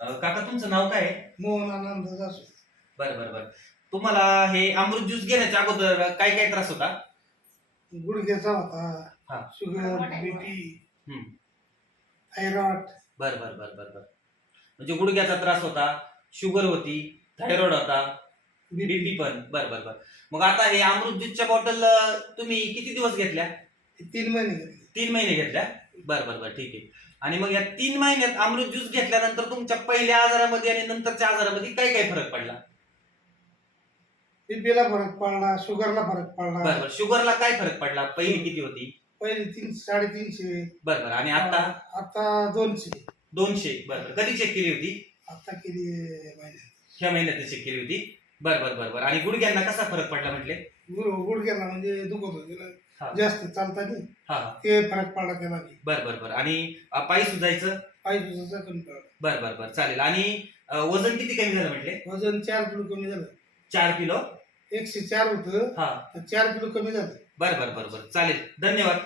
काका तुमचं नाव काय आहे? मोहन आनंद जासू बरं बरं बरं. तुम्हाला हे अमृत ज्यूस घेण्याच्या अगोदर काय काय त्रास होता? गुडघ्याचा हा. होता शुगर बीपी हम्म. थायरॉइड बर बर बर बर बर. म्हणजे गुडघ्याचा त्रास होता शुगर होती थायरॉइड होता बीपी पण. बर बर बर. मग आता हे अमृत ज्यूसच्या बॉटल तुम्ही किती दिवस घेतल्या? तीन महिने. तीन महिने घेतल्या? बर बर बर ठीक आहे. आणि मग या तीन महिन्यात अमृत ज्यूस घेतल्यानंतर तुमच्या पहिल्या आजारामध्ये आणि नंतरच्या आजारामध्ये काय काय फरक पडला? बीपीला फरक पडला शुगरला फरक पडला. बर बर शुगरला काय फरक पडला? पहिली किती होती? पहिले तीन साडेतीनशे. बर बर आणि आता? आता दोनशे. दोनशे बर बर. कधी चेक केली होती? आता किती महिने ह्या महिन्यात चेक केली होती. बर बर बर बर. आणि गुडघ्यांना कसा फरक पडला म्हटले? गुड गुडघ्याला म्हणजे दुखत होते हा. ना जास्त चालता नाही हा. ते फरक पडला त्याला बी. बर बर बर. आणि अ, पायी सुजायचं? पाय दुसाचा कमी पडला. बर बर बर. चालेल. आणि अ, वजन किती कमी झालं म्हटले? वजन चार किलो कमी झालं. चार किलो? एकशे चार होतं. हा. तर चार किलो कमी झालं. बर बर बर बर. चालेल. धन्यवाद.